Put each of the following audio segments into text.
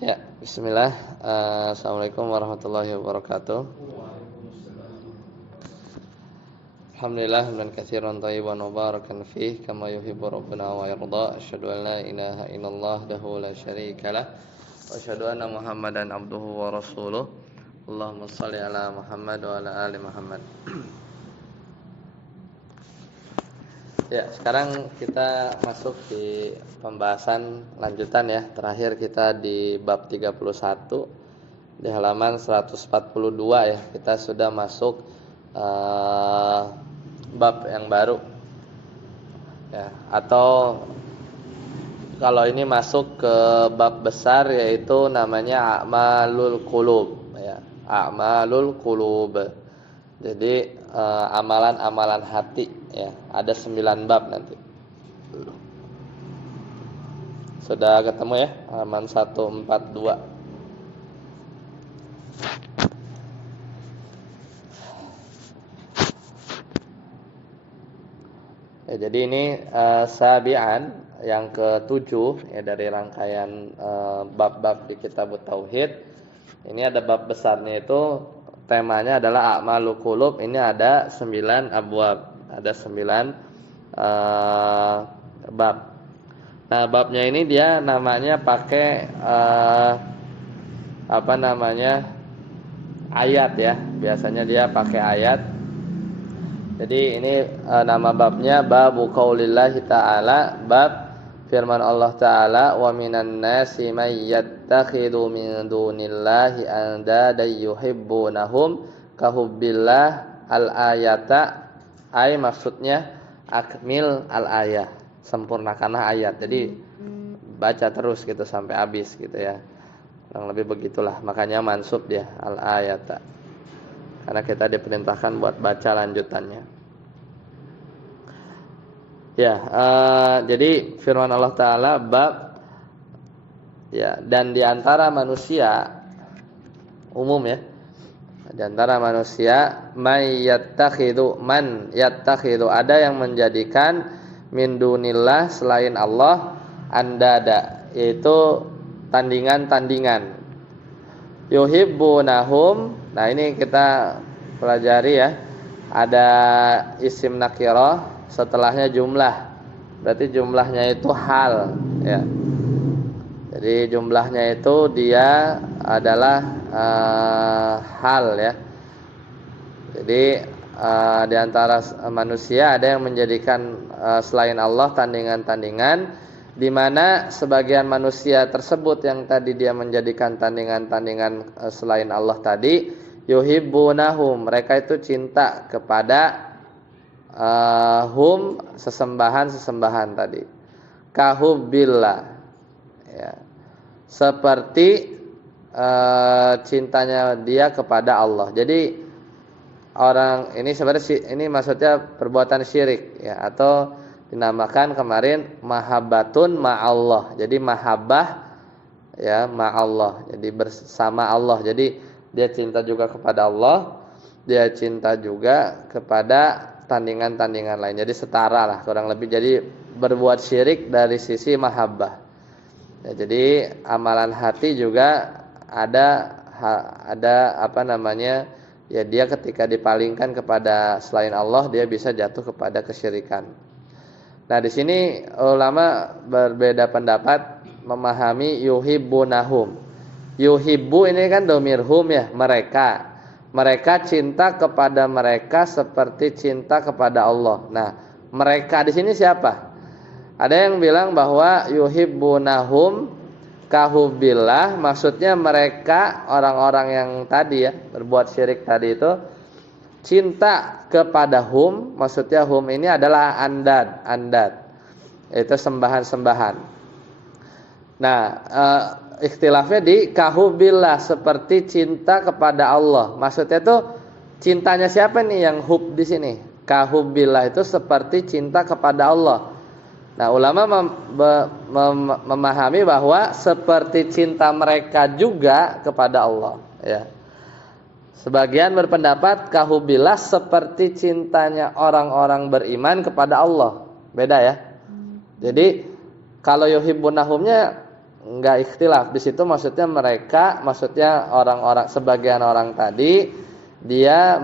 Ya, bismillah. Assalamualaikum warahmatullahi wabarakatuh. Alhamdulillah hamdan katsiran thayyiban mubarakan fih kama yuhibbu rabbuna wa yarda. Asyhadu an la ilaha illallah wahdahu la syarikalah wa asyhadu anna Muhammadan abduhu wa rasuluh. Allahumma shalli ala Muhammad wa ala ali Muhammad. Ya, sekarang kita masuk di pembahasan lanjutan ya. Terakhir kita di bab 31 di halaman 142 ya. Kita sudah masuk bab yang baru. Ya, atau kalau ini masuk ke bab besar yaitu namanya a'malul qulub ya. A'malul qulub. Jadi amalan-amalan hati ya, ada 9 bab nanti. Sudah ketemu ya, halaman 142. Ya, jadi ini sabi'an yang ke-7 ya dari rangkaian bab-bab di kitab Tauhid. Ini ada bab besarnya itu temanya adalah a'malul qulub. Ini ada 9 abwab. Ada 9 bab. Nah, babnya ini dia namanya pakai ayat ya. Biasanya dia pakai ayat. Jadi ini nama babnya babu qaulillahi ta'ala, bab firman Allah Ta'ala, wa minan nasi may yattakhidhu min dunillahi andada yuhibbunahum kahubbillah al-ayata. Ay maksudnya akmil al-ayah, sempurnakanlah ayat. Jadi baca terus gitu sampai habis gitu ya. Kurang lebih begitulah. Makanya mansub dia al-ayata. Karena kita diperintahkan buat baca lanjutannya. Ya, jadi firman Allah Ta'ala bab ya, dan di antara manusia umum ya. Di antara manusia man yattakhidhu ada yang menjadikan min dunillah selain Allah andada, yaitu tandingan-tandingan. Yuhibbunahum. Nah, ini kita pelajari ya. Ada isim nakirah, setelahnya jumlah. Berarti jumlahnya itu hal ya. Jadi jumlahnya itu dia adalah hal ya. Jadi di antara manusia ada yang menjadikan selain Allah tandingan-tandingan, di mana sebagian manusia tersebut yang tadi dia menjadikan tandingan-tandingan selain Allah tadi, yuhibbunahum, mereka itu cinta kepada hum, sesembahan-sesembahan tadi. Kahubbillah ya. Seperti cintanya dia kepada Allah. Jadi orang ini sebenarnya ini maksudnya perbuatan syirik ya, atau dinamakan kemarin mahabbatun ma'allah. Jadi mahabbah ya ma'allah. Jadi bersama Allah. Jadi dia cinta juga kepada Allah, dia cinta juga kepada tandingan-tandingan lain. Jadi setara lah kurang lebih. Jadi berbuat syirik dari sisi mahabbah. Ya, jadi amalan hati juga ada ya, dia ketika dipalingkan kepada selain Allah dia bisa jatuh kepada kesyirikan. Nah, di sini ulama berbeda pendapat memahami yuhibbunahum. Yuhibbu ini kan dhamir hum ya, mereka. Mereka cinta kepada mereka seperti cinta kepada Allah. Nah, mereka di sini siapa? Ada yang bilang bahwa yuhibbunahum kahubbillah, maksudnya mereka orang-orang yang tadi ya berbuat syirik tadi itu cinta kepada hum, maksudnya hum ini adalah andad, itu sembahan-sembahan. Nah, ikhtilafnya di kahubbillah, seperti cinta kepada Allah. Maksudnya itu cintanya siapa nih yang hub di sini? Kahubbillah itu seperti cinta kepada Allah. Nah, ulama memahami bahwa seperti cinta mereka juga kepada Allah ya. Sebagian berpendapat kahubbillah seperti cintanya orang-orang beriman kepada Allah. Beda ya. Jadi kalau yuhibbunahumnya enggak ikhtilaf. Di situ maksudnya maksudnya orang-orang, sebagian orang tadi dia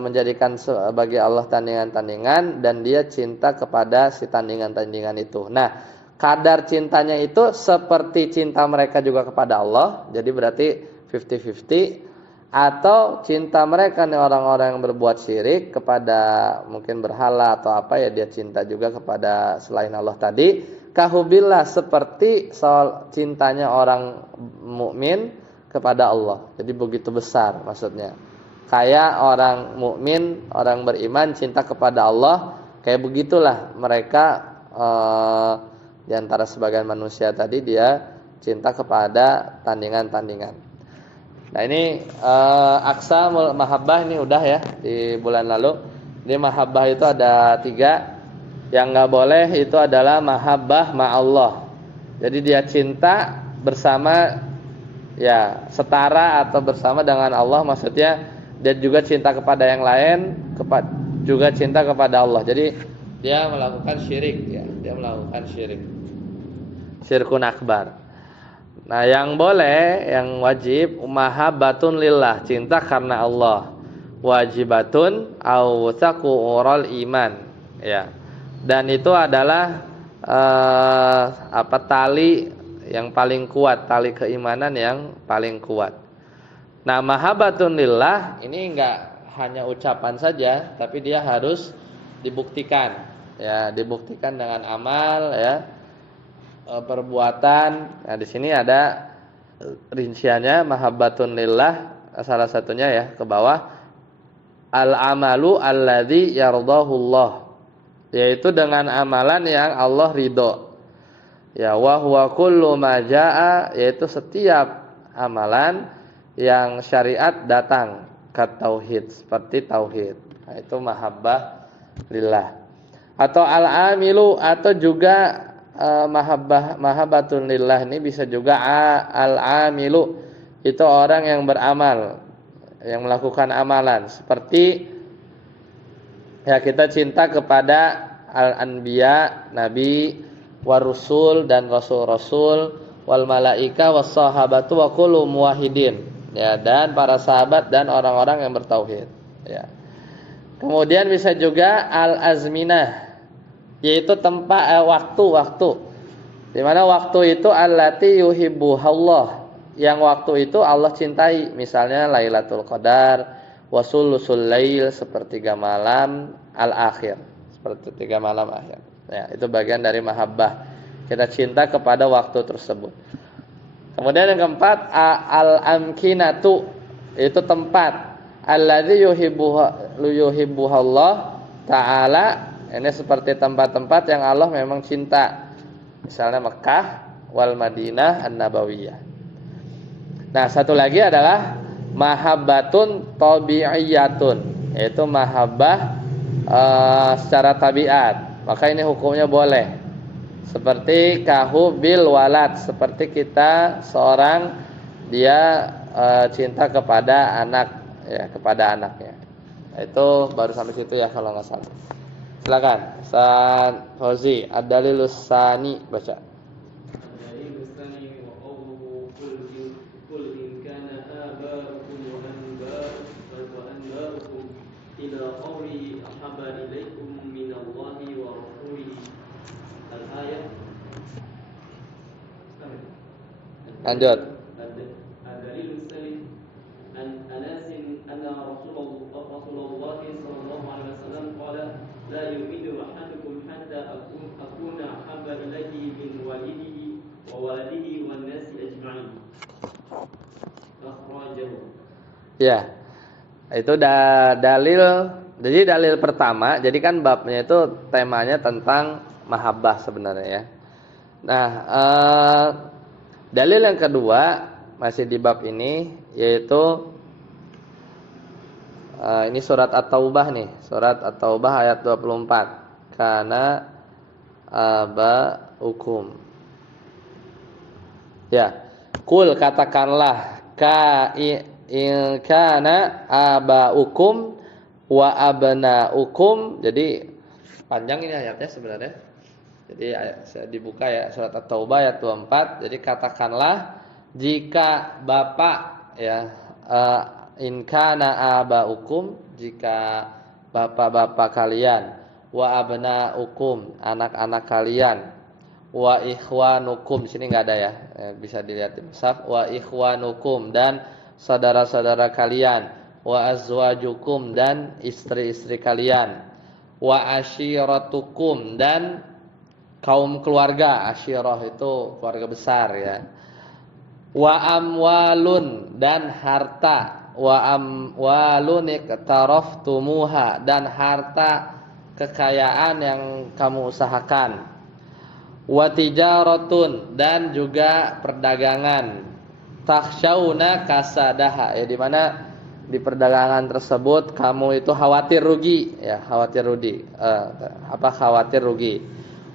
menjadikan sebagai Allah tandingan-tandingan dan dia cinta kepada si tandingan-tandingan itu. Nah, kadar cintanya itu seperti cinta mereka juga kepada Allah. Jadi berarti 50-50. Atau cinta mereka nih orang-orang yang berbuat syirik kepada mungkin berhala atau apa ya, dia cinta juga kepada selain Allah tadi. Kahubillah, seperti soal cintanya orang mukmin kepada Allah. Jadi begitu besar maksudnya. Kayak orang mukmin, orang beriman cinta kepada Allah, kayak begitulah mereka di antara sebagian manusia tadi dia cinta kepada tandingan-tandingan. Nah ini aksa mahabbah ini udah ya di bulan lalu. Ini mahabbah itu ada 3. Yang nggak boleh itu adalah mahabbah ma'allah. Jadi dia cinta bersama, ya setara atau bersama dengan Allah. Maksudnya dia juga cinta kepada yang lain, juga cinta kepada Allah. Jadi dia melakukan syirik, ya. Dia melakukan syirik, syirkun akbar. Nah yang boleh, yang wajib, mahabbatun lillah, cinta karena Allah. Wajibatun au taqurul iman, ya. Dan itu adalah tali yang paling kuat, tali keimanan yang paling kuat. Nah mahabbatun lillah ini enggak hanya ucapan saja, tapi dia harus dibuktikan, ya, dibuktikan dengan amal, ya, perbuatan. Nah di sini ada rinciannya, mahabbatun lillah salah satunya ya ke bawah, al amalu alladzi yardahullah, yaitu dengan amalan yang Allah ridho, ya, wa huwa kullu ma jaa, yaitu setiap amalan yang syariat datang ke tauhid, seperti tauhid. Nah, itu mahabbah lillah. Atau al amilu, atau juga mahabbatun lillah ini bisa juga al-amilu, itu orang yang beramal, yang melakukan amalan, seperti ya kita cinta kepada al-anbiya, nabi, warusul dan rasul-rasul, wal malaika was sahabatu wa kullu muwahhidin, ya, dan para sahabat dan orang-orang yang bertauhid, ya. Kemudian bisa juga al-azminah, yaitu tempat, waktu-waktu, di mana waktu itu allati yuhibbuhallah, yang waktu itu Allah cintai, misalnya Lailatul Qadar, wasulusul lail, sepertiga malam al-akhir, sepertiga malam akhir. Ya, itu bagian dari mahabbah. Kita cinta kepada waktu tersebut. Kemudian yang keempat, al-amkinatu, itu tempat, alladzi yuhibbuhallah ta'ala. Ini seperti tempat-tempat yang Allah memang cinta. Misalnya Mekah wal Madinah an-Nabawiyah. Nah, satu lagi adalah mahabbatun tabi'iyatun, yaitu mahabbah secara tabiat. Maka ini hukumnya boleh. Seperti kahubil walad, seperti kita seorang dia cinta kepada anak, ya, kepada anaknya. Itu baru sampai situ ya kalau nggak salah. Silakan, Ustaz Fauzi, ad-dalilus tsani, baca. Ad-dalilus tsani wa qawluhu qul in kana aba'ukum wa anba'ukum ila qawli ahabba ilaikum min Allahi wa rasulihi. Al-ayat. Lanjut. Ad-dalilus tsani an Anasin anna Rasulullah sallallahu alaihi wasallam qala la yu'minu ahadukum hatta akuna ahabba ilayhi min walidihi wa waladihi wan nasi ajma'in. Akhrajahu. Ya. Itu dalil. Jadi dalil pertama, jadi kan babnya itu temanya tentang mahabbah sebenarnya ya. Nah, dalil yang kedua masih di bab ini, yaitu ini surat At-Taubah nih, surat At-Taubah ayat 24. Kana aba'ukum. Ya, kul, katakanlah, in kana aba'ukum wa abna'ukum. Jadi panjang ini ayatnya sebenarnya. Jadi saya dibuka ya surat At-Taubah ayat 24. Jadi katakanlah jika bapak ya in kana abaukum, jika bapak-bapak kalian, wa abnaukum, anak-anak kalian, wa ikhwanukum, sini enggak ada ya, bisa dilihat di mushaf, wa ikhwanukum, dan saudara-saudara kalian, wa azwajukum, dan istri-istri kalian, wa ashiratukum, dan kaum keluarga. Asyirah itu keluarga besar ya. Wa amwalun, dan harta, wa amwalun iktaraftumuha, dan harta kekayaan yang kamu usahakan, wa tijaratun, dan juga perdagangan, takhshawna kasadaha, ya, di mana di perdagangan tersebut kamu itu khawatir rugi ya, khawatir rugi.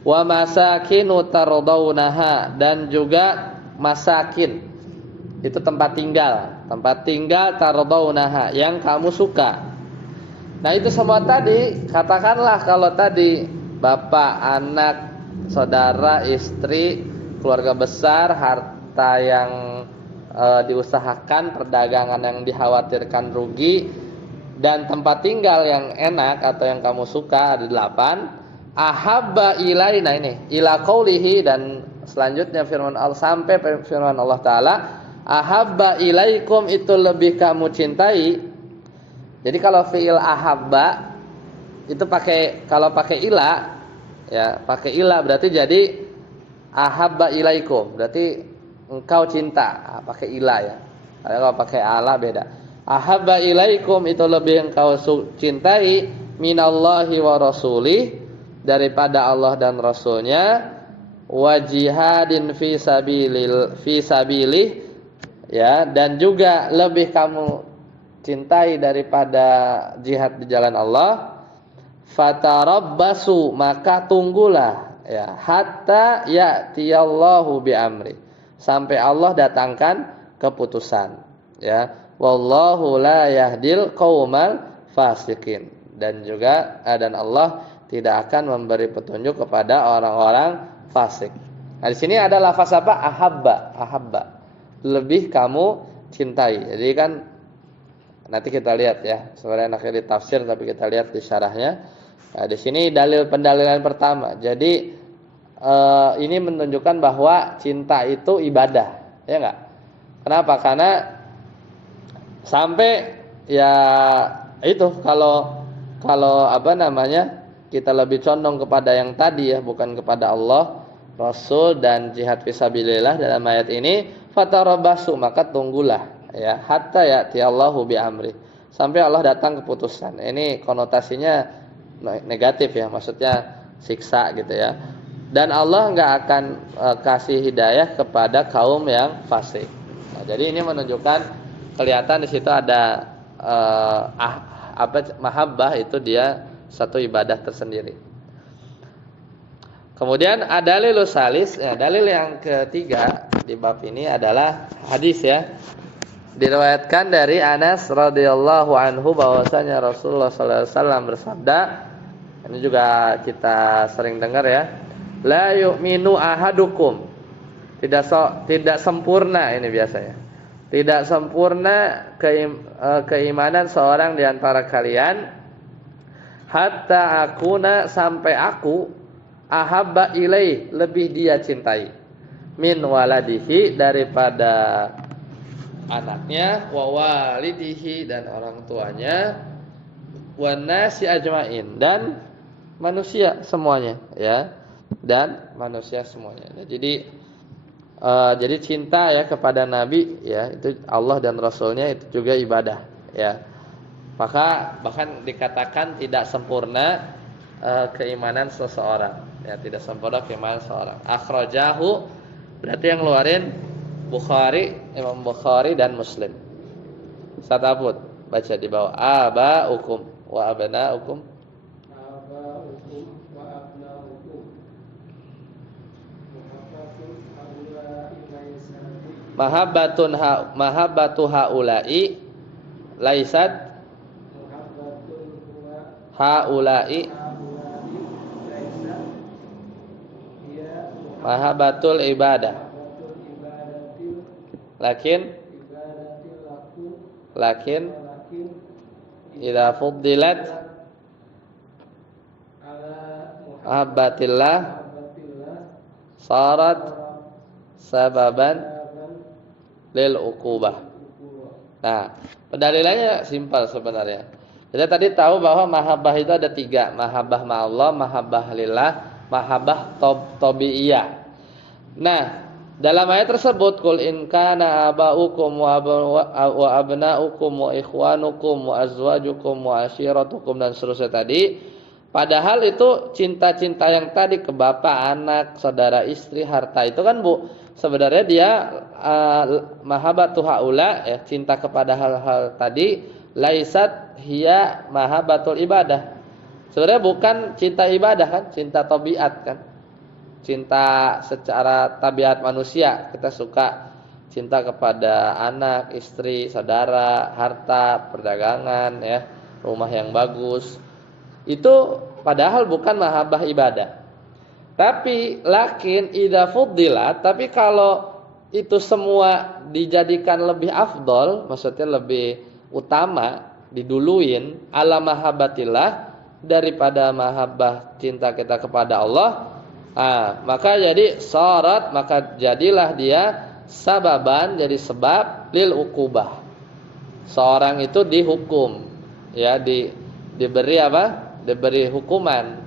Wa masakinu tardawnaha, dan juga masakin, itu tempat tinggal tardawnaha, yang kamu suka. Nah, itu semua tadi, katakanlah kalau tadi bapak, anak, saudara, istri, keluarga besar, harta yang diusahakan, perdagangan yang dikhawatirkan rugi, dan tempat tinggal yang enak atau yang kamu suka, ada 8. Ahabba ilaina, ini ila qaulihi, dan selanjutnya firman Allah, sampai firman Allah taala, ahabba ilaikum, itu lebih kamu cintai. Jadi kalau fiil ahabba itu kalau pakai ila ya, pakai ila berarti jadi ahabba ilaikum, berarti engkau cinta, pakai ila ya. Kalau pakai ala beda. Ahabba ilaikum, itu lebih engkau cintai, minallahi wa rasulih, daripada Allah dan Rasulnya, wa jihadin fi sabilih, ya, dan juga lebih kamu cintai daripada jihad di jalan Allah. Fatarabbasu, maka tunggulah ya, hatta ya'tiyallahu bi amri, sampai Allah datangkan keputusan ya. Wallahu la yahdil qaumal fasikin, dan Allah tidak akan memberi petunjuk kepada orang-orang fasik. Nah, di sini ada lafaz apa? Ahabba. Lebih kamu cintai. Jadi kan nanti kita lihat ya, sebenarnya enaknya di tafsir, tapi kita lihat di syarahnya. Nah, di sini pendalilan pertama. Jadi ini menunjukkan bahwa cinta itu ibadah, ya enggak? Kenapa? Karena sampai ya itu kalau kita lebih condong kepada yang tadi ya, bukan kepada Allah, Rasul, dan jihad fisabilillah dalam ayat ini. Fatarabbasu, maka tunggulah ya, hatta ya'ti Allahu bi amri, sampai Allah datang keputusan. Ini konotasinya negatif ya, maksudnya siksa gitu ya. Dan Allah enggak akan kasih hidayah kepada kaum yang fasik. Nah, jadi ini menunjukkan, kelihatan di situ ada mahabbah, itu dia satu ibadah tersendiri. Kemudian ada dalil salis, ya, dalil yang ketiga di bab ini adalah hadis ya. Diriwayatkan dari Anas radhiyallahu anhu bahwasanya Rasulullah sallallahu alaihi wasallam bersabda, ini juga kita sering dengar ya, la yu'minu ahadukum, tidak sempurna, ini biasanya tidak sempurna keimanan seorang di antara kalian, hatta akuna, sampai aku, ahabba ilaih, lebih dia cintai, min waladihi, daripada anaknya, wa walidihi, dan orang tuanya, wan nasi ajmain, dan manusia semuanya ya, dan manusia semuanya. Nah, jadi cinta ya kepada Nabi ya, itu Allah dan Rasulnya, itu juga ibadah ya. Maka bahkan dikatakan tidak sempurna keimanan seseorang ya, tidak sempurna keimanan seseorang. Akhrajahu, berarti yang ngeluarin Imam Bukhari dan Muslim. Satabut, baca di bawah, abaukum wa abnaukum, mahabbatu haula'i laisat haula'i mahabbatul ibadah. mahabbatul ibadatil Lakin ibadatil lakin walakin idza fuddilat ala mahabbatillah muhabbatillah sarat sababan saban lil uqubah. ukhuwah. Nah, pendalilannya simpel sebenarnya. Kita tadi tahu bahwa mahabbah itu ada 3, mahabbah ma'allah, mahabbah lillah, mahabbah tabi'iyah. Nah, dalam ayat tersebut qul in kana aba'ukum wa abna'ukum wa ikhwanukum wa azwajukum wa ashiratukum dan seterusnya tadi, padahal itu cinta-cinta yang tadi ke bapak, anak, saudara, istri, harta itu kan Bu, sebenarnya dia mahabbatu haula ya, cinta kepada hal-hal tadi laisat hiya mahabbatul ibadah. Sebenarnya bukan cinta ibadah kan, cinta tabiat kan. Cinta secara tabiat manusia, kita suka cinta kepada anak, istri, saudara, harta, perdagangan ya, rumah yang bagus. Itu padahal bukan mahabbah ibadah. Tapi lakin idza fuddilat, tapi kalau itu semua dijadikan lebih afdol, maksudnya lebih utama, diduluin ala mahabbatillah daripada mahabbah cinta kita kepada Allah. Maka jadi syarat, maka jadilah dia sababan, jadi sebab lil uqubah. Seorang itu dihukum, ya diberi apa? Diberi hukuman.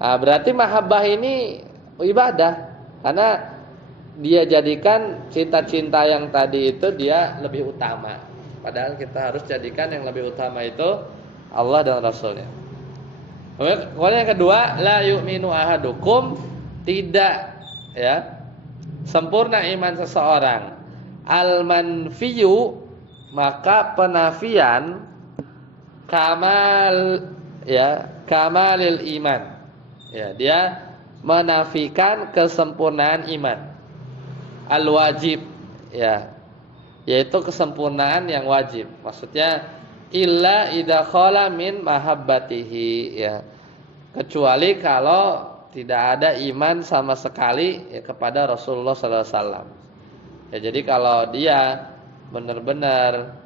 Berarti mahabbah ini ibadah, karena dia jadikan cinta-cinta yang tadi itu dia lebih utama. Padahal kita harus jadikan yang lebih utama itu Allah dan Rasulnya. Kemudian yang kedua, la yu'minu ahadukum, tidak ya sempurna iman seseorang. Al-manfiyu, maka penafian kamal ya, kamalil iman. Ya, dia menafikan kesempurnaan iman. Al-wajib ya, yaitu kesempurnaan yang wajib. Maksudnya illa idza khala min mahabbatihi ya. Kecuali kalau tidak ada iman sama sekali ya, kepada Rasulullah sallallahu alaihi wasallam. Ya, jadi kalau dia benar-benar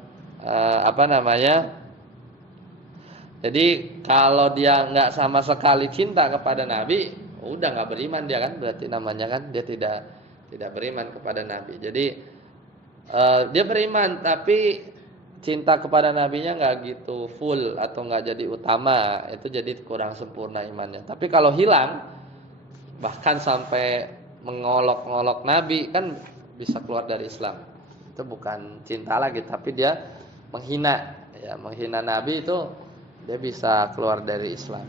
jadi kalau dia enggak sama sekali cinta kepada Nabi, udah enggak beriman dia kan, berarti namanya kan dia tidak beriman kepada Nabi. Jadi dia beriman tapi cinta kepada nabinya nggak gitu full atau nggak jadi utama, itu jadi kurang sempurna imannya. Tapi kalau hilang, bahkan sampai mengolok-olok nabi, kan bisa keluar dari Islam. Itu bukan cinta lagi, tapi dia menghina ya, menghina nabi, itu dia bisa keluar dari Islam.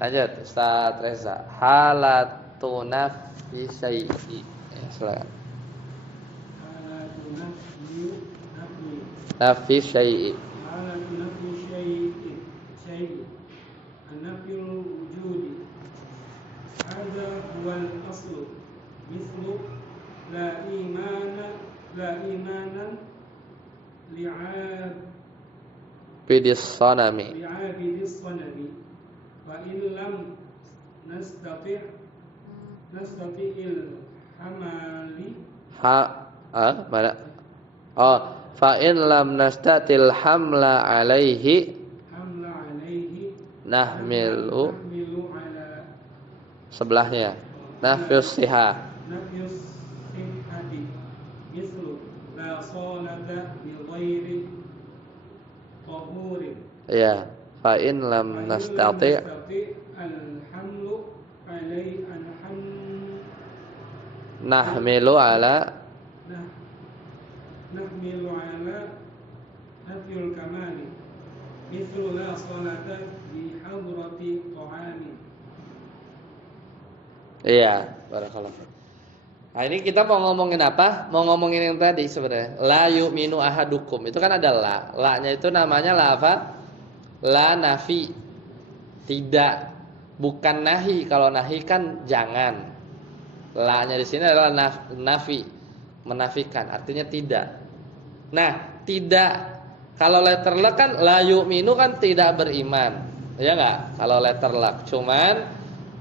Lanjut Ustaz Reza, halatun nafi syai'i ya, silakan. Nafi syai'i. Halatu nafi syai'i an-nafyul wujudi. Hadza huwal aslu. Mithlu la imanan li'ab Bidis sanami. li'abidis sanami. Fa in lam nastati'il hamali Mana? Fa in lam nastatil hamla alaihi nahmilu ala sebelahnya nafyus siha. nafyus sihhati mislu la salata bi ghairi tahurin Ya, fa in lam nastati alhamlu alai anham nahmilu ala nahmilu ala nafyul kamali mislu la salata bi hadrati ta'ami. Iya, barakallahu. Nah, ini kita mau ngomongin apa? Mau ngomongin yang tadi sebenarnya. La yu'minu ahadukum. Itu kan ada la. La-nya itu namanya la apa? La nafi. Tidak. Bukan nahi. Kalau nahi kan jangan. La-nya di sini adalah nafi. Menafikan. Artinya tidak. Nah, tidak. Kalau letter la kan la yu'minu kan tidak beriman. Ya enggak? Kalau letter la. Cuman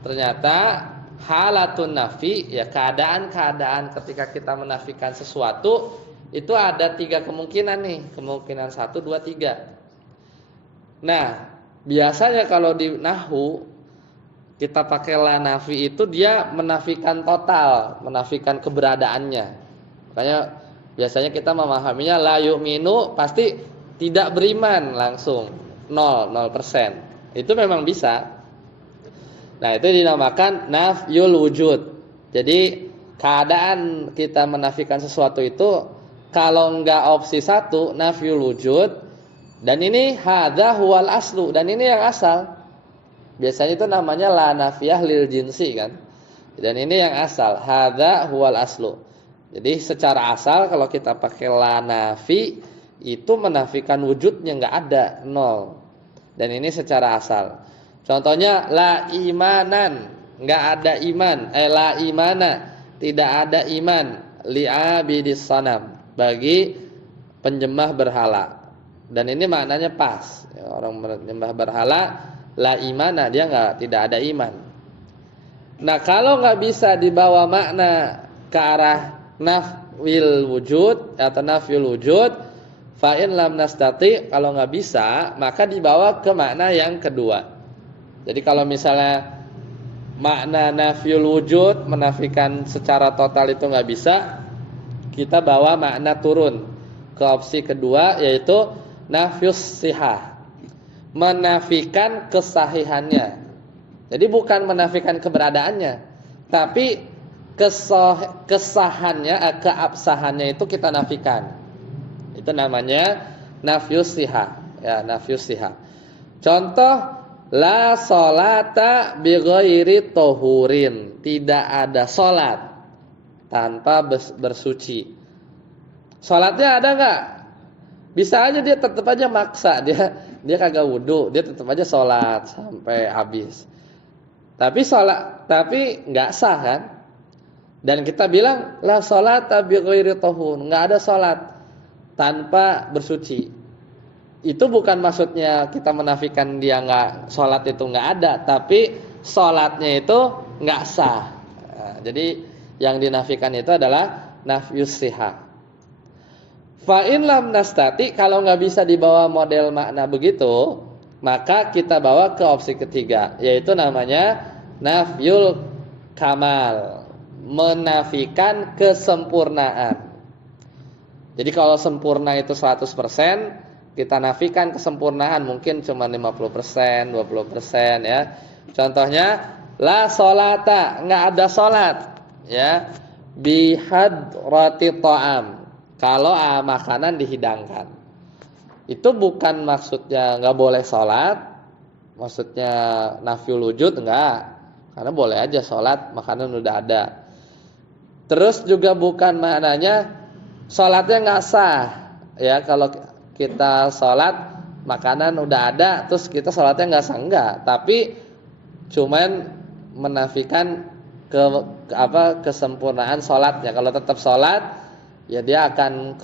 ternyata Halatun nafi, ya keadaan-keadaan ketika kita menafikan sesuatu itu ada 3 kemungkinan nih, kemungkinan 1, 2, 3. Nah, biasanya kalau di nahwu kita pakai la nafi itu dia menafikan total, menafikan keberadaannya. Makanya biasanya kita memahaminya la yu'minu pasti tidak beriman langsung 0%. Itu memang bisa. Nah, itu dinamakan nafyul wujud. Jadi keadaan kita menafikan sesuatu itu kalau enggak opsi 1 nafyul wujud, dan ini hadza huwal aslu, dan ini yang asal. Biasanya itu namanya la nafiyah lil jinsi kan. Dan ini yang asal, hadza huwal aslu. Jadi secara asal kalau kita pakai la nafi itu menafikan wujudnya, enggak ada, 0. Dan ini secara asal. Contohnya la imanan, enggak ada iman, la imana, tidak ada iman li abidis sanam, bagi penyembah berhala. Dan ini maknanya pas. Orang menyembah berhala la imana, dia tidak ada iman. Nah, kalau enggak bisa dibawa makna ke arah nafil wujud atau nafil wujud, fa in lam nastati, kalau enggak bisa maka dibawa ke makna yang kedua. Jadi kalau misalnya makna nafyul wujud menafikan secara total itu nggak bisa, kita bawa makna turun ke opsi kedua, yaitu nafyus sihah, menafikan kesahihannya. Jadi bukan menafikan keberadaannya, tapi kesahannya, keabsahannya itu kita nafikan. Itu namanya nafyus sihah, ya, nafyus sihah. Contoh, la sholata bi ghairi tohurin, tidak ada sholat tanpa bersuci. Sholatnya ada nggak? Bisa aja dia tetap aja maksa, dia kagak wudu, dia tetap aja sholat sampai habis. Tapi nggak sah kan? Dan kita bilang la sholata bi ghairi tohur, nggak ada sholat tanpa bersuci. Itu bukan maksudnya kita menafikan dia nggak sholat itu nggak ada, tapi sholatnya itu nggak sah. Nah, jadi yang dinafikan itu adalah nafyus sihah. Fa in lam nastati, kalau nggak bisa dibawa model makna begitu, maka kita bawa ke opsi ketiga, yaitu namanya nafyul kamal, menafikan kesempurnaan. Jadi kalau sempurna itu 100%, kita nafikan kesempurnaan mungkin cuma 50%, 20% ya. Contohnya la sholata, enggak ada salat ya, bi hadrati ta'am, kalau makanan dihidangkan. Itu bukan maksudnya enggak boleh salat, maksudnya nafyul wujud enggak. Karena boleh aja salat, makanan udah ada. Terus juga bukan maknanya salatnya enggak sah ya, kalau kita sholat makanan udah ada terus kita sholatnya nggak sah, enggak, tapi cuman menafikan kesempurnaan sholatnya. Kalau tetap sholat ya dia akan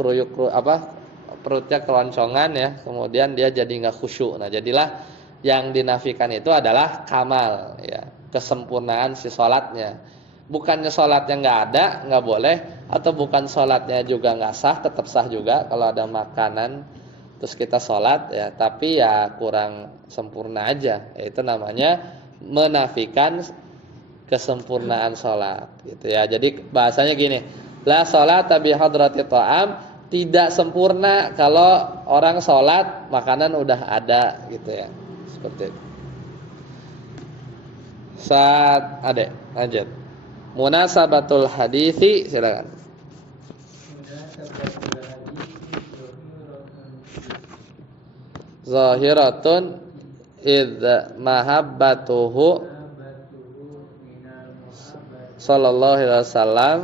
perutnya keroncongan ya, kemudian dia jadi nggak khusyuk. Nah, jadilah yang dinafikan itu adalah kamal ya, kesempurnaan si sholatnya. Bukannya sholatnya nggak ada, nggak boleh, atau bukan sholatnya juga nggak sah, tetap sah juga kalau ada makanan terus kita sholat ya, tapi ya kurang sempurna aja. Itu namanya menafikan kesempurnaan sholat gitu ya. Jadi bahasanya gini, la sholata bi hadrati ta'am, tidak sempurna kalau orang sholat makanan udah ada gitu ya. Seperti itu. Saat adek lanjut. Munasabatul hadithi, silakan. Zahiratun idza mahabbatuhu sallallahu alaihi wasallam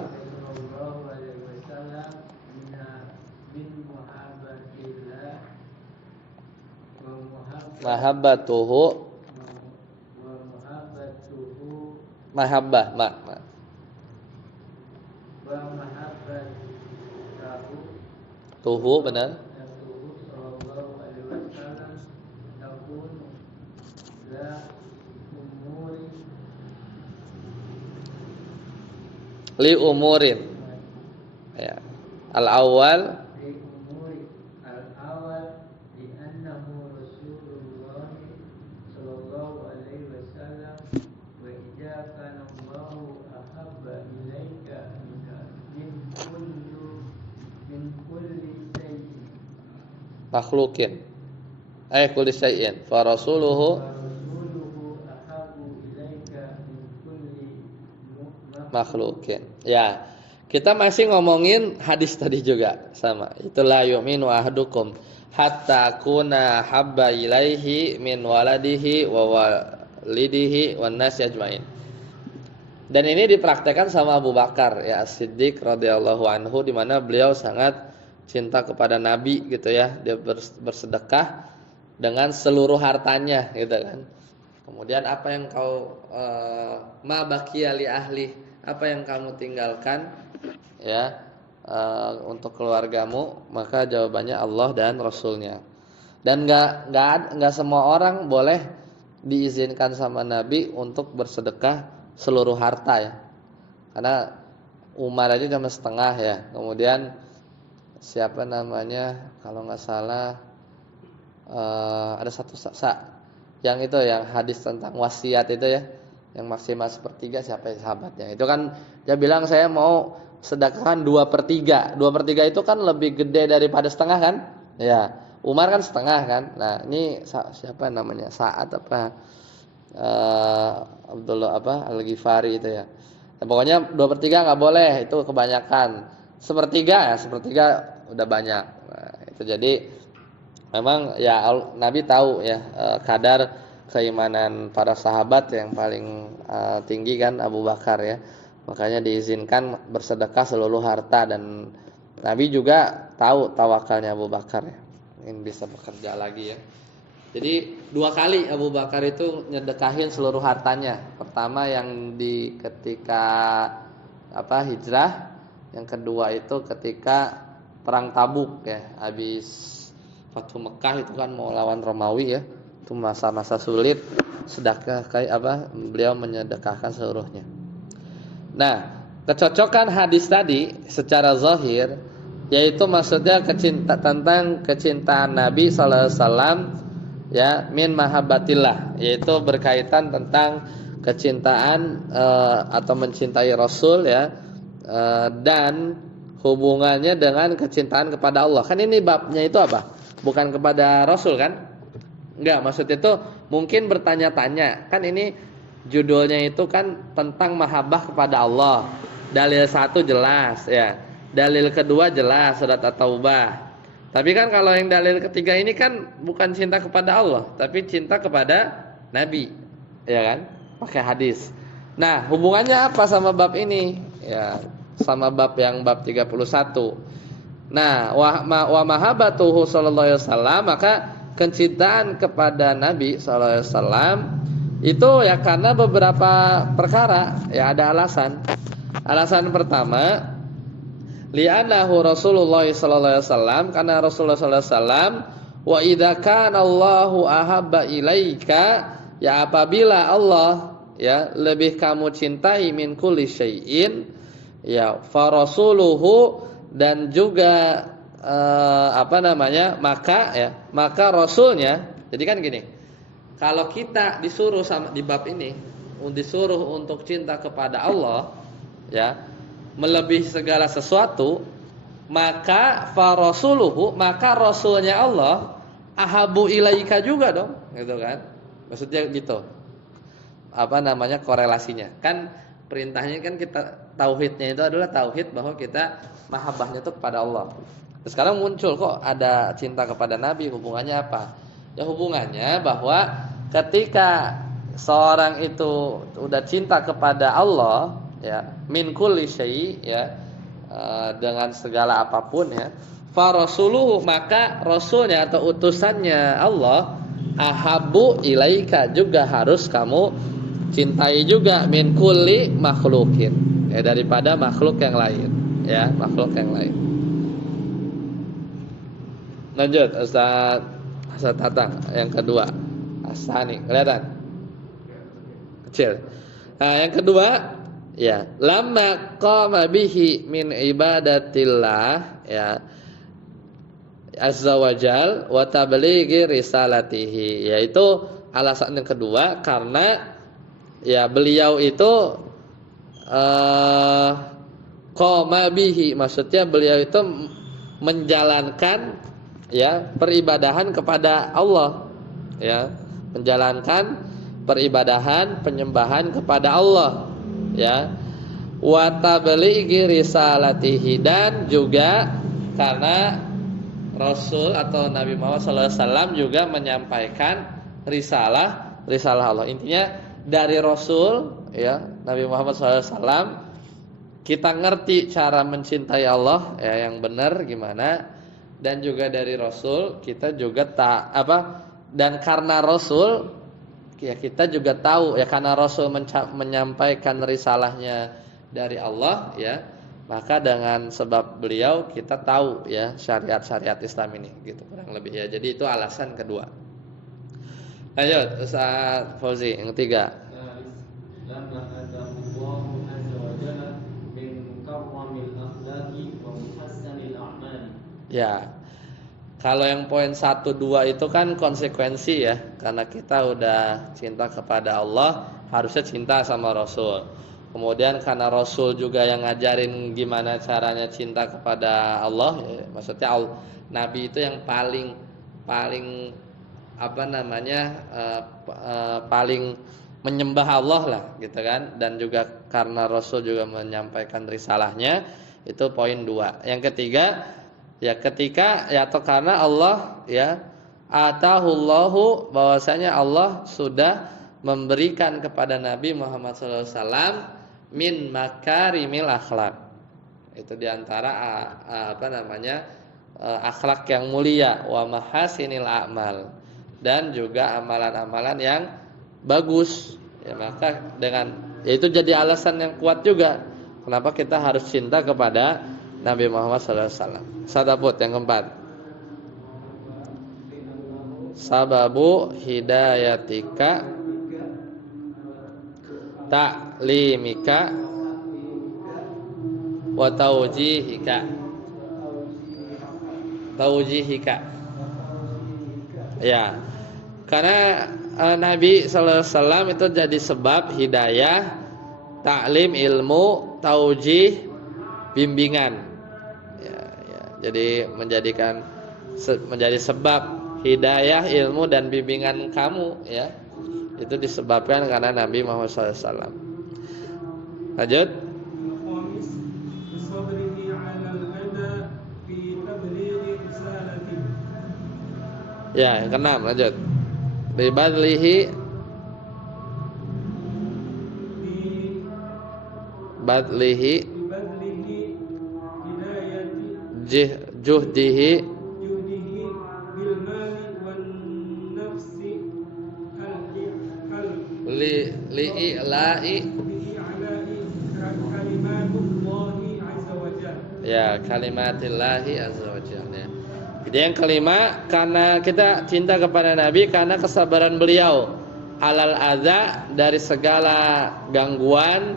mahabbatuhu mahabbah tuhu benar. li umurin. Ya. Al-awwal لأمور الأول لأنه رسول الله صلى الله عليه وسلم وإذا كان الله أحب إليك من كل شيء makhlukin. Kulli syai'in fa rasuluhu ورسوله أحب إليك من كل makhlukin. Ya. Kita masih ngomongin hadis tadi juga sama. Itulah yu'minu ahadukum hatta kuna habba ilaihi min waladihi wa walidihi wan nasi ajmain. Dan ini dipraktekkan sama Abu Bakar ya As-Siddiq radhiyallahu anhu, di mana beliau sangat cinta kepada Nabi gitu ya. Dia bersedekah dengan seluruh hartanya gitu kan. Kemudian apa yang kau ma baqiya li ahli, apa yang kamu tinggalkan ya untuk keluargamu, maka jawabannya Allah dan Rasulnya. Dan enggak semua orang boleh diizinkan sama Nabi untuk bersedekah seluruh harta ya. Karena Umar aja cuma setengah ya. Kemudian siapa namanya kalau nggak salah ada satu yang itu yang hadis tentang wasiat itu ya, yang maksimal 1/3 siapa ya sahabatnya. Itu kan dia bilang saya mau sedekahkan 2/3. 2/3 itu kan lebih gede daripada setengah kan? Ya. Umar kan setengah kan. Nah, ini siapa namanya? Sa'ad apa? Abdullah apa? Al-Ghifari itu ya. Nah, pokoknya 2/3 enggak boleh, itu kebanyakan. 1/3 ya, 1/3 udah banyak. Nah, itu jadi memang ya Nabi tahu ya kadar keimanan para sahabat yang paling tinggi kan Abu Bakar ya. Makanya diizinkan bersedekah seluruh harta, dan Nabi juga tahu tawakalnya Abu Bakar ya. Ingin bisa bekerja lagi ya. Jadi 2 kali Abu Bakar itu nyedekahin seluruh hartanya. Pertama yang di ketika hijrah, yang kedua itu ketika perang Tabuk ya. Habis Fathu Mekah itu kan mau lawan Romawi ya. Itu masa-masa sulit, sedekah beliau menyedekahkan seluruhnya. Nah, kecocokan hadis tadi secara zahir yaitu maksudnya tentang kecintaan Nabi sallallahu alaihi wasallam ya, min mahabbatillah, yaitu berkaitan tentang kecintaan atau mencintai Rasul ya, dan hubungannya dengan kecintaan kepada Allah. Kan ini babnya itu apa? Bukan kepada Rasul kan? Enggak, maksud itu mungkin bertanya-tanya. Kan ini judulnya itu kan tentang mahabbah kepada Allah. Dalil 1 jelas ya. Dalil kedua jelas surat At-Taubah. Tapi kan kalau yang dalil ketiga ini kan bukan cinta kepada Allah, tapi cinta kepada Nabi. Ya kan? Pakai hadis. Nah, hubungannya apa sama bab ini? Ya, sama bab yang bab 31. Nah, wa mahabbatuhu sallallahu alaihi wasallam, maka kecintaan kepada Nabi sallallahu alaihi wasallam itu ya karena beberapa perkara, ya ada alasan. Alasan pertama, li'annahu Rasulullah sallallahu alaihi wasallam, karena Rasulullah sallallahu alaihi wasallam, wa idza kana Allahu ahabba ilaika, ya apabila Allah ya lebih kamu cintai min kulli syai'in, ya fa rasuluhu, dan juga maka rasulnya. Jadi kan gini, kalau kita disuruh sama di bab ini, disuruh untuk cinta kepada Allah ya, melebihi segala sesuatu, maka farasuluhu, maka rasulnya Allah ahabu ilaika juga dong, gitu kan? Maksudnya gitu. Korelasinya. Kan perintahnya kan kita tauhidnya itu adalah tauhid bahwa kita mahabbahnya itu kepada Allah. Terus sekarang muncul kok ada cinta kepada Nabi, hubungannya apa? Ya hubungannya bahwa ketika seorang itu udah cinta kepada Allah ya, min kulli syai' ya, dengan segala apapun ya, fa rasuluhu, maka rasulnya atau utusannya Allah ahabbu ilaika, juga harus kamu cintai juga, min kulli makhlukin ya, daripada makhluk yang lain ya, makhluk yang lain. Lanjut Ustaz Tatang yang kedua. Asani kelihatan kecil. Nah, yang kedua Ya, lamma qama bihi min ibadatillah ya azza wajal wa tablighi risalatihi, yaitu alasan yang kedua karena ya beliau itu qama bihi, maksudnya beliau itu menjalankan ya peribadahan kepada Allah, ya, menjalankan peribadahan penyembahan kepada Allah, ya, wa tablighi risalatihi, dan juga karena Rasul atau Nabi Muhammad SAW juga menyampaikan risalah Allah. Intinya dari Rasul ya Nabi Muhammad SAW kita ngerti cara mencintai Allah ya yang benar gimana, dan juga dari Rasul kita juga dan karena Rasul ya kita juga tahu ya karena Rasul menyampaikan risalahnya dari Allah ya, maka dengan sebab beliau kita tahu ya syariat-syariat Islam ini gitu kurang lebih ya. Jadi itu alasan kedua. Lanjut Ustaz Fauzi yang ketiga. Lama adahullahu azza wa jalla min mukarramil akhlaqi wa muhassanil a'mal. Ya. Kalau yang poin 1 2 itu kan konsekuensi ya, karena kita udah cinta kepada Allah, harusnya cinta sama Rasul. Kemudian karena Rasul juga yang ngajarin gimana caranya cinta kepada Allah, ya, maksudnya Nabi itu yang paling paling menyembah Allah lah gitu kan, dan juga karena Rasul juga menyampaikan risalahnya, itu poin 2. Yang ketiga ya ketika ya atau karena Allah ya atahullahu, bahwasanya Allah sudah memberikan kepada Nabi Muhammad SAW min makarimil akhlak. Itu diantara akhlak yang mulia, wa mahasinil a'mal, dan juga amalan-amalan yang bagus. Ya maka dengan itu jadi alasan yang kuat juga kenapa kita harus cinta kepada Nabi Muhammad SAW. Sadaput yang keempat. Sababu hidayatika ta'limika wa tawjihika. Ya. Karena Nabi sallallahu alaihi wasallam itu jadi sebab hidayah, taklim ilmu, taujih bimbingan. Ya, jadi menjadi sebab hidayah, ilmu dan bimbingan kamu ya. Itu disebabkan karena Nabi Muhammad SAW. Lanjut. Ya, yang keenam, lanjut. Bibadlihi juhdihi li'i'la'i kalimatillahi azza wa jalla. Jadi yang kelima, karena kita cinta kepada Nabi karena kesabaran beliau alal adza, dari segala gangguan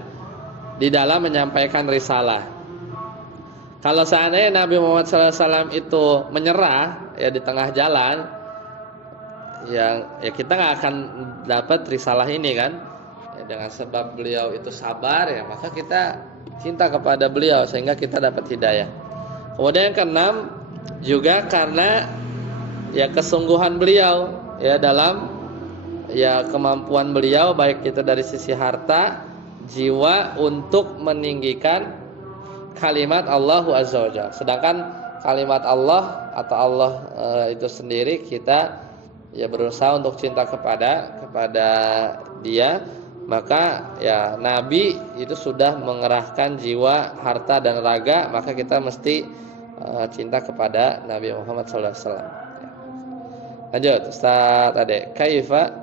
di dalam menyampaikan risalah. Kalau seandainya Nabi Muhammad SAW itu menyerah ya di tengah jalan, ya kita nggak akan dapat risalah ini kan. Ya, dengan sebab beliau itu sabar ya, maka kita cinta kepada beliau sehingga kita dapat hidayah. Kemudian yang keenam juga karena ya kesungguhan beliau ya dalam ya kemampuan beliau baik itu dari sisi harta, jiwa untuk meninggikan kalimat Allah azza wajalla. Sedangkan kalimat Allah atau Allah itu sendiri kita ya berusaha untuk cinta kepada dia, maka ya Nabi itu sudah mengerahkan jiwa, harta dan raga, maka kita mesti cinta kepada Nabi Muhammad SAW. Lanjut Ustaz Ade, kaifa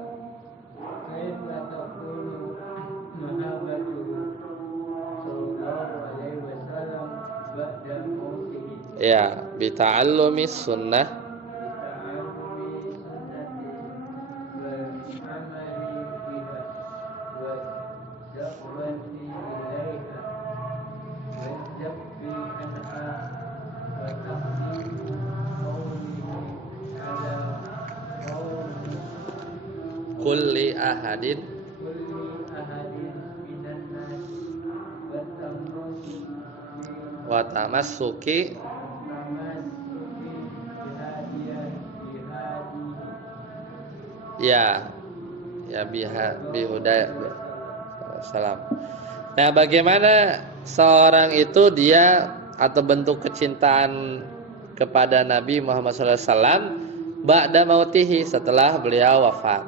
ya bita'allumi sunnah kulli ahadin kulli ahadin minan nas wa tamassuki ya bihudaya salam. Nah, bagaimana seorang itu dia atau bentuk kecintaan kepada Nabi Muhammad SAW ba'da mautihi, setelah beliau wafat.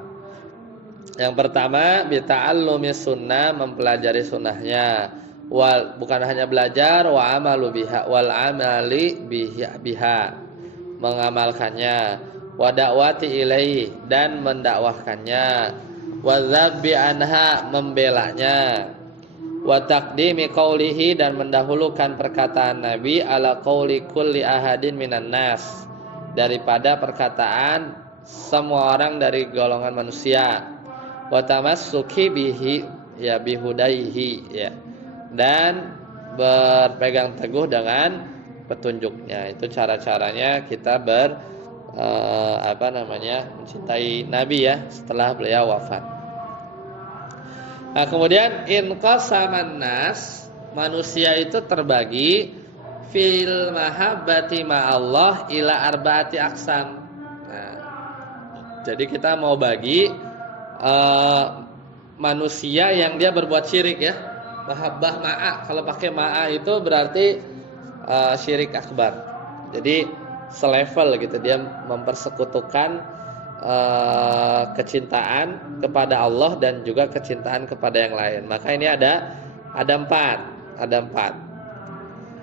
Yang pertama, bita'allumi sunnah, mempelajari sunnahnya. Bukan hanya belajar, wa amalu biha, wal amali biha, mengamalkannya. Wa da'wati ilaihi, dan mendakwahkannya. Wa dzabbi anha, membelanya. Wa taqdimi qaulihi, dan mendahulukan perkataan Nabi ala qauli kulli ahadin minan nas, daripada perkataan semua orang dari golongan manusia. Wa tamassuki bihi ya bihudaihi ya, dan berpegang teguh dengan petunjuknya. Itu cara-caranya kita mencintai Nabi ya setelah beliau wafat. Nah, kemudian inqasaman nas, manusia itu terbagi fil mahabbati ma'allah ila arba'ati aqsam. Nah, jadi kita mau bagi manusia yang dia berbuat syirik ya. Mahabbah ma'a, kalau pakai ma'a itu berarti syirik akbar. Jadi selevel gitu, dia mempersekutukan kecintaan kepada Allah dan juga kecintaan kepada yang lain. Maka ini ada empat.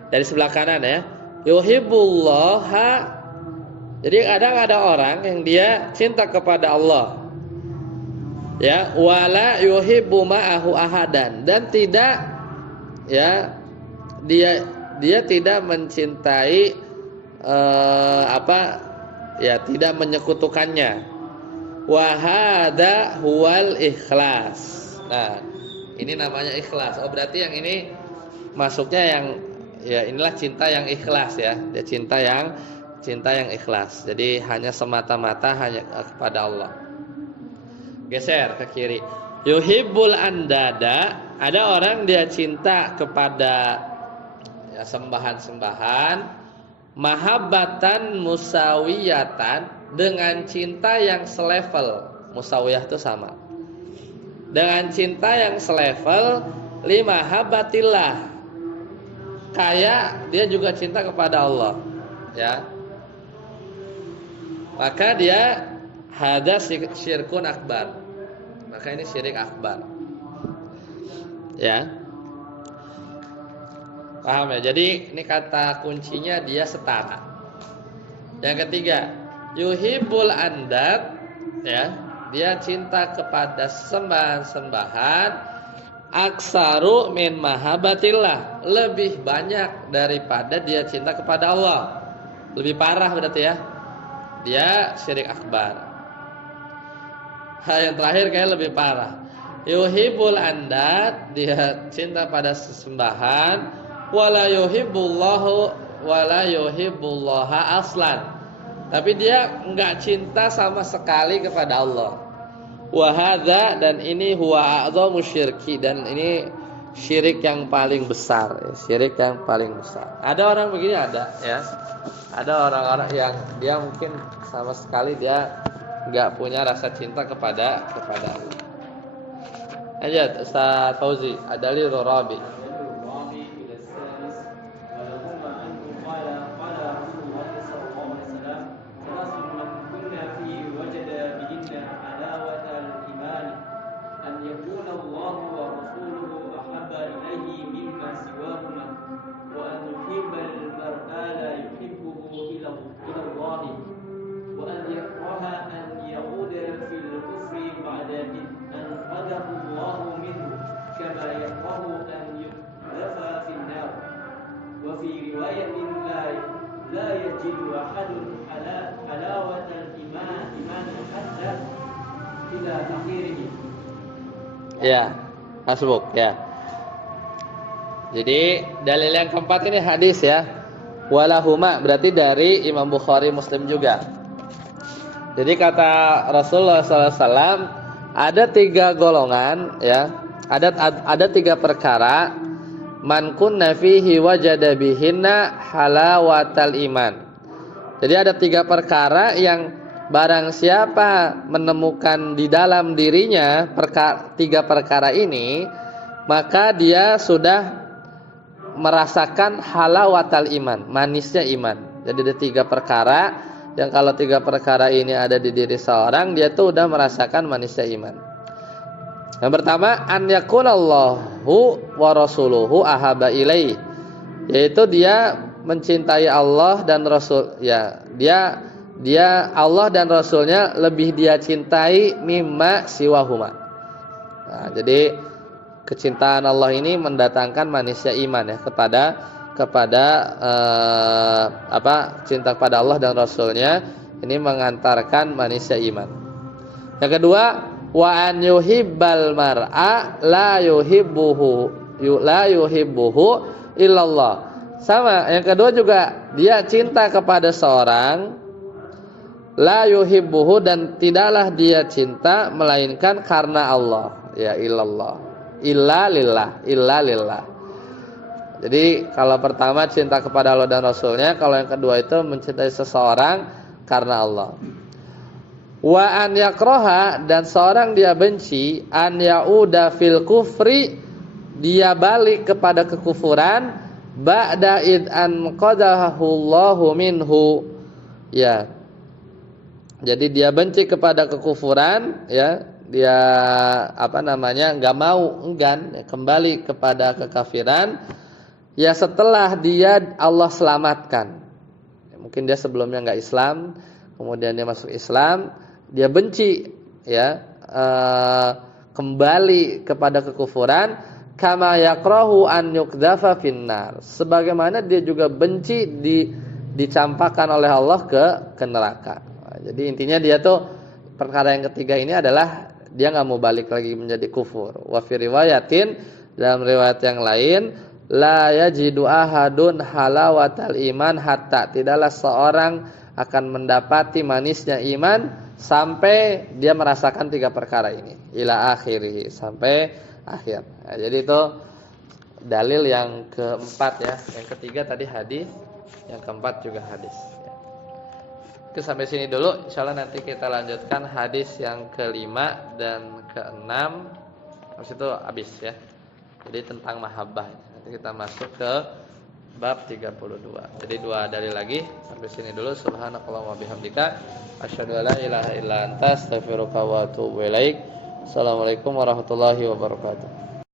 Dari sebelah kanan ya, yuhibbullaha. Jadi kadang ada orang yang dia cinta kepada Allah, ya, wala yuhibbu ma'ahu ahadan, dan tidak ya dia tidak mencintai tidak menyekutukannya. Wa hadza huwal ikhlas. Nah, ini namanya ikhlas. Oh, berarti yang ini masuknya yang ya inilah cinta yang ikhlas ya. Dia cinta yang ikhlas. Jadi hanya semata-mata hanya kepada Allah. Geser ke kiri. Yuhibbul andada, ada orang dia cinta kepada ya sembahan-sembahan, mahabbatan musawiyatan, dengan cinta yang selevel. Musawiyah itu sama. Dengan cinta yang selevel, limahabbatillah, kayak dia juga cinta kepada Allah, ya. Maka dia hada syirkun akbar. Maka ini syirik akbar. Ya. Paham ya? Jadi ini kata kuncinya dia setara. Yang ketiga, yuhibbul andad, ya. Dia cinta kepada sembahan-sembahan aksaru min mahabbatillah, lebih banyak daripada dia cinta kepada Allah. Lebih parah berarti ya. Dia syirik akbar. Yang terakhir kayak lebih parah. Yuhibbul andad, dia cinta pada sesembahan, wala yuhibbullaha aslan, tapi dia enggak cinta sama sekali kepada Allah. Wa hadza, dan ini huwa a'dhamu syirki, dan ini syirik yang paling besar, ya, syirik yang paling besar. Ada orang begini, ada ya. Ada orang-orang yang dia mungkin sama sekali dia enggak punya rasa cinta kepada Allah. Aja Ustaz Fauzi, Adali Rabi. Ya, hasbuk ya. Jadi dalil yang keempat ini hadis ya. Walahuma, berarti dari Imam Bukhari Muslim juga. Jadi kata Rasulullah SAW, ada 3 golongan ya. Ada 3 perkara man kunna fihi wajada bihinna halawatal iman. Jadi ada 3 perkara yang barang siapa menemukan di dalam dirinya 3 perkara ini, maka dia sudah merasakan halawatal iman, manisnya iman. Jadi ada 3 perkara yang kalau 3 perkara ini ada di diri seorang, dia tuh udah merasakan manisnya iman. Yang pertama, an yakunallahu wa rasuluhu ahaba ilaihi, yaitu dia mencintai Allah dan Rasul, ya, dia Allah dan Rasulnya lebih dia cintai mimma siwahuma. Nah, jadi kecintaan Allah ini mendatangkan manisnya iman ya, kepada cinta kepada Allah dan Rasulnya ini mengantarkan manisnya iman. Yang kedua, wa an yuhibbal mar'a la yuhibbuhu illallah. Sama, yang kedua juga dia cinta kepada seorang, la yuhibbuhu, dan tidaklah dia cinta melainkan karena Allah, ya illallah, illa lillah. Jadi kalau pertama cinta kepada Allah dan Rasulnya, kalau yang kedua itu mencintai seseorang karena Allah. Wa an yakraha, dan seorang dia benci, an yauda fil kufri, dia balik kepada kekufuran, ba'da id an qadahullahu minhu, ya. Jadi dia benci kepada kekufuran, ya. Dia enggak mau, enggan ya, kembali kepada kekafiran, ya, setelah dia Allah selamatkan. Ya, mungkin dia sebelumnya enggak Islam, kemudian dia masuk Islam, dia benci, ya, kembali kepada kekufuran, kama yakrahu an yukdafa finnar, sebagaimana dia juga benci dicampakkan oleh Allah ke neraka. Nah, jadi intinya dia tuh perkara yang ketiga ini adalah dia enggak mau balik lagi menjadi kufur. Wa fi riwayatin, dalam riwayat yang lain, la yajidu ahadun halawatal iman hatta, tidaklah seorang akan mendapati manisnya iman sampai dia merasakan 3 perkara ini, ila akhirih, sampai akhir. Nah, jadi itu dalil yang keempat ya. Yang ketiga tadi hadis, yang keempat juga hadis. Itu sampai sini dulu. Insyaallah nanti kita lanjutkan hadis yang kelima dan keenam. Habis itu habis ya. Jadi tentang mahabbah. Nanti kita masuk ke bab 32. Jadi 2 dalil lagi. Sampai sini dulu. Subhanakallahumma bihamdika asyhadu an la ilaha illa anta astaghfiruka wa atubu ilaik. Assalamualaikum warahmatullahi wabarakatuh.